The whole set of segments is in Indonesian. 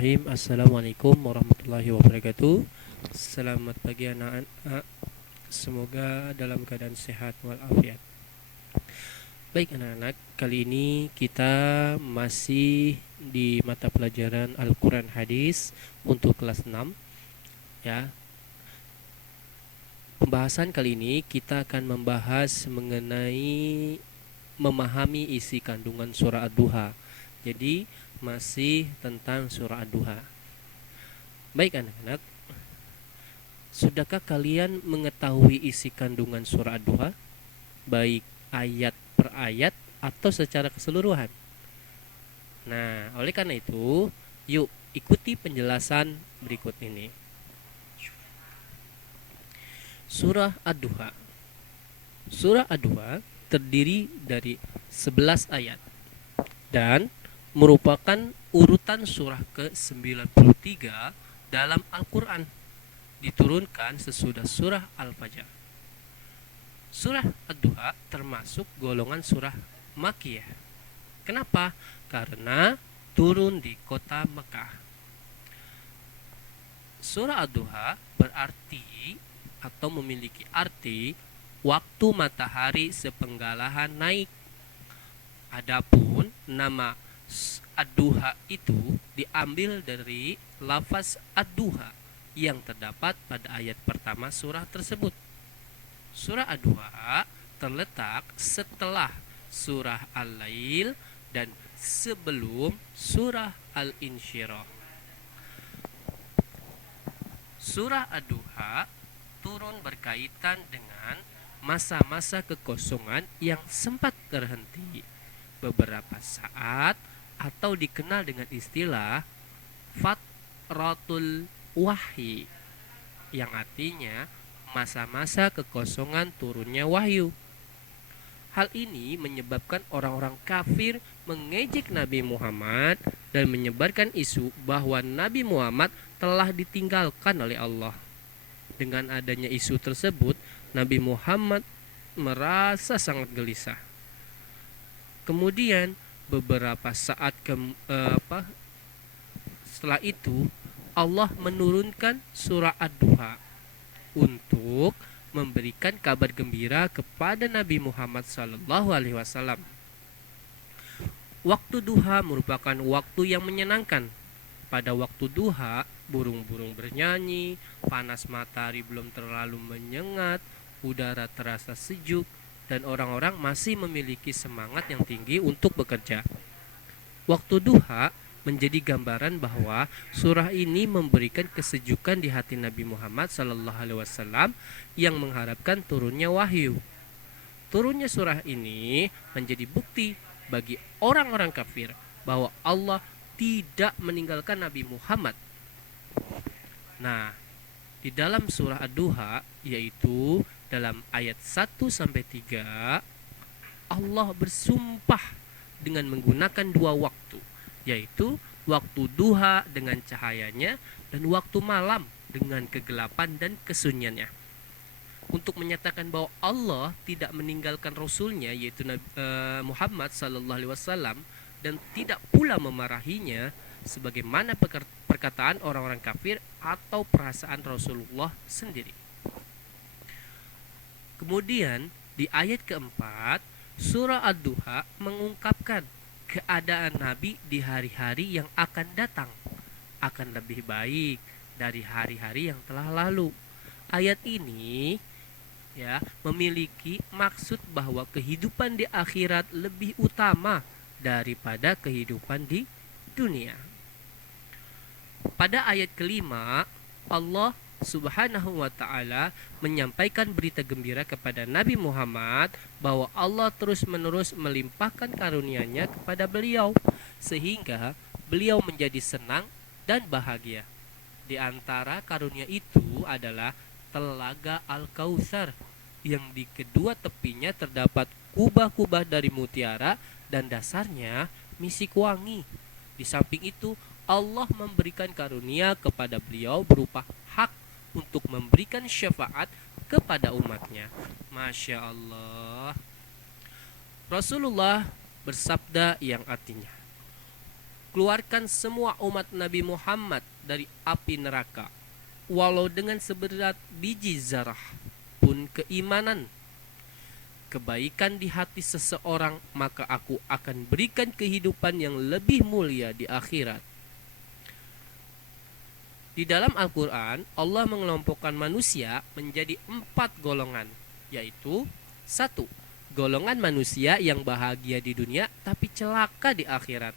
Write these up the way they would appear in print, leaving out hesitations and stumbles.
Bismillahirrahmanirrahim. Assalamualaikum warahmatullahi wabarakatuh. Selamat pagi anak-anak. Semoga dalam keadaan sehat walafiat. Baik anak-anak, kali ini kita masih di mata pelajaran Al-Quran Hadis untuk kelas 6 ya. Pembahasan kali ini kita akan membahas mengenai memahami isi kandungan surah Ad-Duha. Jadi masih tentang surah Ad-Duha. Baik anak-anak, sudahkah kalian mengetahui isi kandungan surah Ad-Duha? Baik ayat per ayat atau secara keseluruhan? Nah, oleh karena itu, yuk ikuti penjelasan berikut ini. Surah Ad-Duha. Surah Ad-Duha terdiri dari 11 ayat dan merupakan urutan surah ke-93 dalam Al-Quran, diturunkan sesudah surah Al-Fajr. Surah Ad-Duha termasuk golongan surah Makkiyah. Kenapa? Karena turun di kota Mekah. Surah Ad-Duha berarti atau memiliki arti waktu matahari sepenggalahan naik. Adapun nama Ad-Duha itu diambil dari lafaz Ad-Duha yang terdapat pada ayat pertama surah tersebut. Surah Ad-Duha terletak setelah surah Al-Lail dan sebelum surah Al-Insyirah. Surah Ad-Duha turun berkaitan dengan masa-masa kekosongan yang sempat terhenti beberapa saat atau dikenal dengan istilah Fatratul Wahyi, yang artinya masa-masa kekosongan turunnya wahyu. Hal ini menyebabkan orang-orang kafir mengejek Nabi Muhammad dan menyebarkan isu bahwa Nabi Muhammad telah ditinggalkan oleh Allah. Dengan adanya isu tersebut, Nabi Muhammad merasa sangat gelisah. Kemudian beberapa saat setelah itu Allah menurunkan surah Ad-Duha untuk memberikan kabar gembira kepada Nabi Muhammad SAW. Waktu duha merupakan waktu yang menyenangkan. Pada waktu duha, burung-burung bernyanyi, panas matahari belum terlalu menyengat, udara terasa sejuk, dan orang-orang masih memiliki semangat yang tinggi untuk bekerja. Waktu duha menjadi gambaran bahwa surah ini memberikan kesejukan di hati Nabi Muhammad SAW yang mengharapkan turunnya wahyu. Turunnya surah ini menjadi bukti bagi orang-orang kafir bahwa Allah tidak meninggalkan Nabi Muhammad. Nah, di dalam surah Ad-Duha, yaitu dalam ayat 1-3, Allah bersumpah dengan menggunakan dua waktu, yaitu waktu duha dengan cahayanya dan waktu malam dengan kegelapan dan kesunyiannya, untuk menyatakan bahwa Allah tidak meninggalkan Rasulnya, yaitu Muhammad SAW, dan tidak pula memarahinya sebagaimana perkataan orang-orang kafir atau perasaan Rasulullah sendiri. Kemudian di ayat keempat, surah Ad-Duha mengungkapkan keadaan Nabi di hari-hari yang akan datang akan lebih baik dari hari-hari yang telah lalu. Ayat ini memiliki maksud bahwa kehidupan di akhirat lebih utama daripada kehidupan di dunia. Pada ayat kelima, Allah Subhanahu wa ta'ala menyampaikan berita gembira kepada Nabi Muhammad bahwa Allah terus-menerus melimpahkan karunia-Nya kepada beliau sehingga beliau menjadi senang dan bahagia. Di antara karunia itu adalah Telaga Al-Kautsar yang di kedua tepinya terdapat kubah-kubah dari mutiara dan dasarnya misik wangi. Di samping itu, Allah memberikan karunia kepada beliau berupa hak untuk memberikan syafaat kepada umatnya. Masya Allah. Rasulullah bersabda yang artinya, keluarkan semua umat Nabi Muhammad dari api neraka, walau dengan seberat biji zarah pun keimanan, kebaikan di hati seseorang, maka aku akan berikan kehidupan yang lebih mulia di akhirat. Di dalam Al-Quran, Allah mengelompokkan manusia menjadi 4 golongan, yaitu 1. Golongan manusia yang bahagia di dunia tapi celaka di akhirat.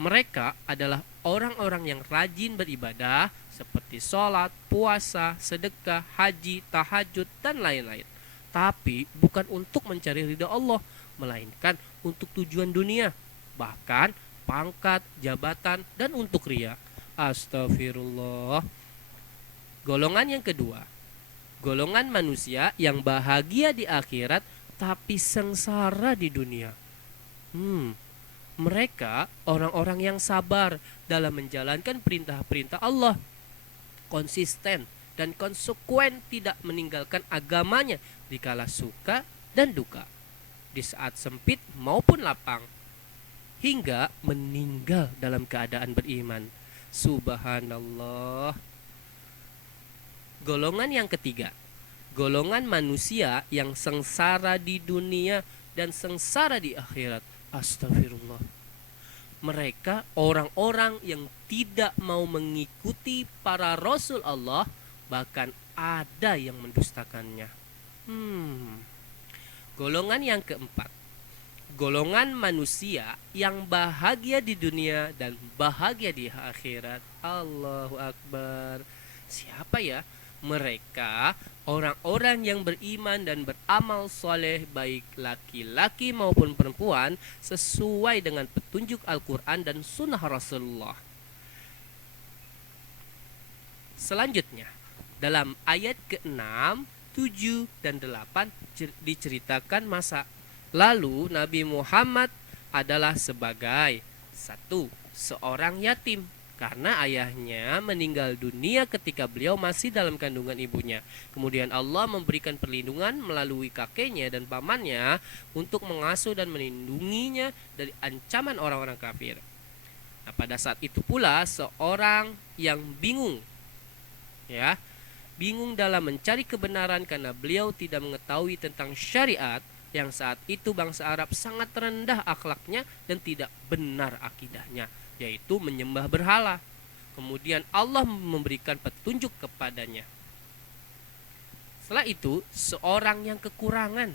Mereka adalah orang-orang yang rajin beribadah seperti sholat, puasa, sedekah, haji, tahajud, dan lain-lain. Tapi bukan untuk mencari ridha Allah, melainkan untuk tujuan dunia, bahkan pangkat, jabatan, dan untuk ria. Astagfirullah. Golongan yang kedua, golongan manusia yang bahagia di akhirat tapi sengsara di dunia. Mereka orang-orang yang sabar dalam menjalankan perintah-perintah Allah, konsisten dan konsekuen tidak meninggalkan agamanya dikala suka dan duka, di saat sempit maupun lapang, hingga meninggal dalam keadaan beriman. Subhanallah. Golongan yang ketiga, golongan manusia yang sengsara di dunia dan sengsara di akhirat. Astagfirullah. Mereka orang-orang yang tidak mau mengikuti para rasul Allah, bahkan ada yang mendustakannya. Golongan yang keempat, golongan manusia yang bahagia di dunia dan bahagia di akhirat. Allahu Akbar. Siapa ya? Mereka orang-orang yang beriman dan beramal soleh, baik laki-laki maupun perempuan, sesuai dengan petunjuk Al-Quran dan sunnah Rasulullah. Selanjutnya, dalam ayat ke-6, 7, dan 8 diceritakan masa lalu Nabi Muhammad adalah sebagai 1. Seorang yatim, karena ayahnya meninggal dunia ketika beliau masih dalam kandungan ibunya. Kemudian Allah memberikan perlindungan melalui kakeknya dan pamannya untuk mengasuh dan melindunginya dari ancaman orang-orang kafir. Nah, pada saat itu pula seorang yang bingung dalam mencari kebenaran karena beliau tidak mengetahui tentang syariat, yang saat itu bangsa Arab sangat rendah akhlaknya dan tidak benar akidahnya, yaitu menyembah berhala. Kemudian Allah memberikan petunjuk kepadanya. Setelah itu, seorang yang kekurangan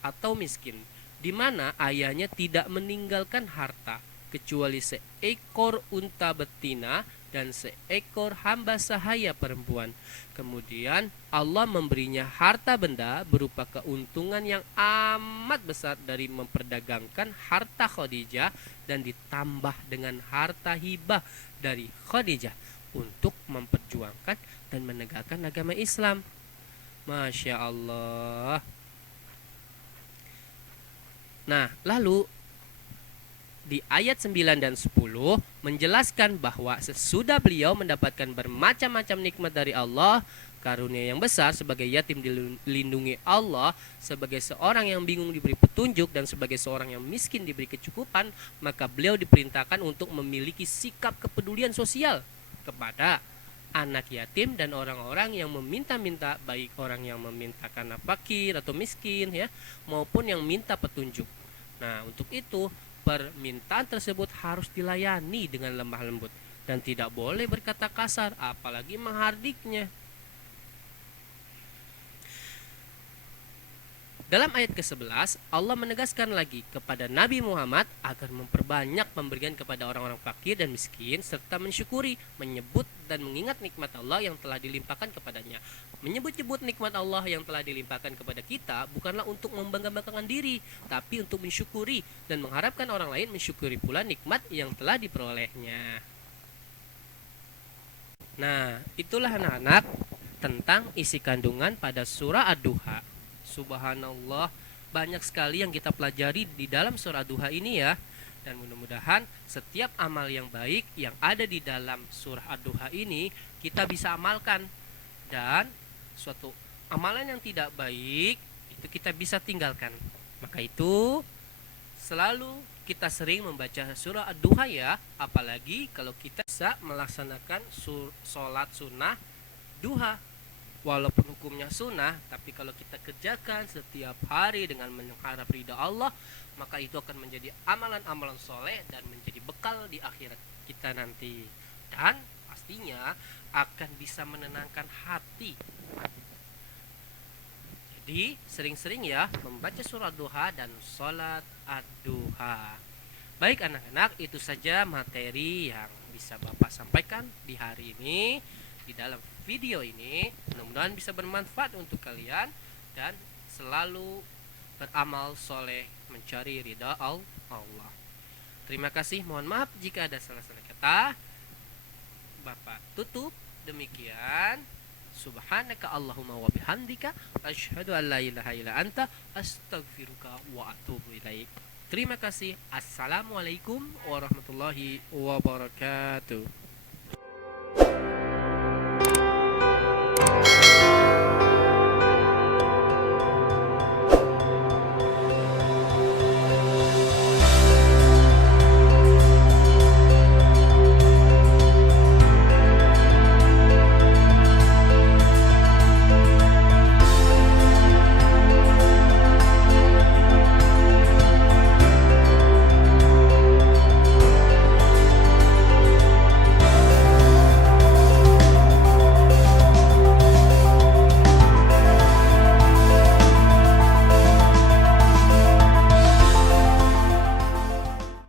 atau miskin, di mana ayahnya tidak meninggalkan harta kecuali seekor unta betina dan seekor hamba sahaya perempuan. Kemudian Allah memberinya harta benda berupa keuntungan yang amat besar dari memperdagangkan harta Khadijah, dan ditambah dengan harta hibah dari Khadijah untuk memperjuangkan dan menegakkan agama Islam. Masya Allah. Nah, lalu di ayat 9 dan 10 menjelaskan bahwa sesudah beliau mendapatkan bermacam-macam nikmat dari Allah, karunia yang besar, sebagai yatim dilindungi Allah, sebagai seorang yang bingung diberi petunjuk, dan sebagai seorang yang miskin diberi kecukupan, maka beliau diperintahkan untuk memiliki sikap kepedulian sosial kepada anak yatim dan orang-orang yang meminta-minta, baik orang yang meminta karena fakir atau miskin maupun yang minta petunjuk. Nah, untuk itu permintaan tersebut harus dilayani dengan lemah lembut dan tidak boleh berkata kasar, apalagi menghardiknya. Dalam ayat ke-11, Allah menegaskan lagi kepada Nabi Muhammad agar memperbanyak pemberian kepada orang-orang fakir dan miskin, serta mensyukuri, menyebut dan mengingat nikmat Allah yang telah dilimpahkan kepadanya. Menyebut-nyebut nikmat Allah yang telah dilimpahkan kepada kita bukanlah untuk membangga-banggakan diri, tapi untuk mensyukuri dan mengharapkan orang lain mensyukuri pula nikmat yang telah diperolehnya. Nah, itulah anak-anak tentang isi kandungan pada surah Ad-Duha. Subhanallah, banyak sekali yang kita pelajari di dalam surah Ad-Duha ini ya. Dan mudah-mudahan setiap amal yang baik yang ada di dalam surah Ad-Duha ini kita bisa amalkan, dan suatu amalan yang tidak baik itu kita bisa tinggalkan. Maka itu selalu kita sering membaca surah Ad-Duha ya, apalagi kalau kita bisa melaksanakan sholat sunnah duha. Walaupun hukumnya sunnah, tapi kalau kita kerjakan setiap hari dengan mengharap ridha Allah, maka itu akan menjadi amalan-amalan soleh dan menjadi bekal di akhirat kita nanti. Dan pastinya akan bisa menenangkan hati. Jadi sering-sering ya membaca surah duha dan sholat ad-duha. Baik anak-anak, itu saja materi yang bisa Bapak sampaikan di hari ini, di dalam video ini. Mudah-mudahan bisa bermanfaat untuk kalian dan selalu beramal soleh mencari ridha Allah. Terima kasih, mohon maaf jika ada salah-salah kata. Bapak tutup demikian. Subhanaka Allahumma wa bihamdika asyhadu an la ilaha illa anta astaghfiruka wa atubu ilaik. Terima kasih. Assalamualaikum warahmatullahi wabarakatuh.